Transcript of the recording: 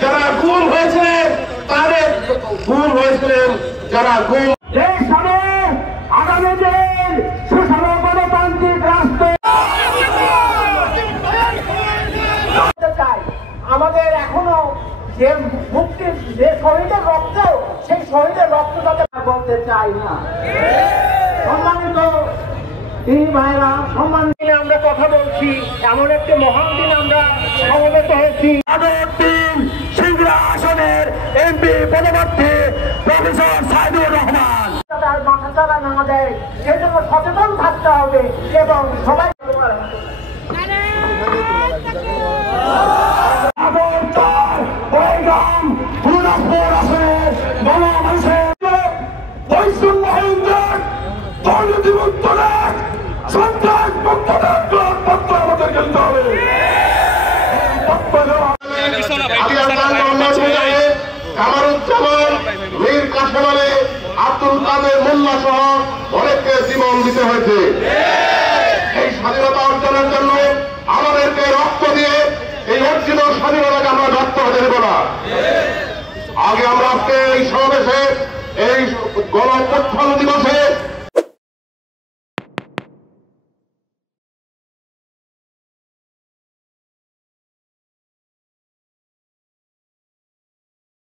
যারা গুম হয়েছিলেন তাদের গুম হয়েছিলেন যারা গুম আগামী দিন সুষম গণতান্ত্রিক রাষ্ট্র আমাদের এখনো যে মুক্তির যে শহীদের রক্ত সেই শহীদের রক্ত যাতে বলতে চাই না। সম্মানিত তিনি ভাইরা সম্মান দিনে আমরা কথা বলছি, এমন একটি মহান দিন আমরা সমবেত হয়েছি। আসনের এমপি পদপ্রার্থী প্রফেসর সাইদুর রহমান মাথা চালা না দেয় সেজন্য সচেতন থাকতে হবে এবং সবাই মীর কাসেম আলী, আব্দুল কাদের মোল্লা সহ অনেককে জীবন দিতে হয়েছে। এই স্বাধীনতা অর্জনের জন্য আমাদেরকে রক্ত দিয়ে এই অর্জিত স্বাধীনতাকে আমরা ব্যর্থ হতে দেব না। আগে আমরা আজকে এই সমাবেশে এই গণ অভ্যুত্থান দিবসে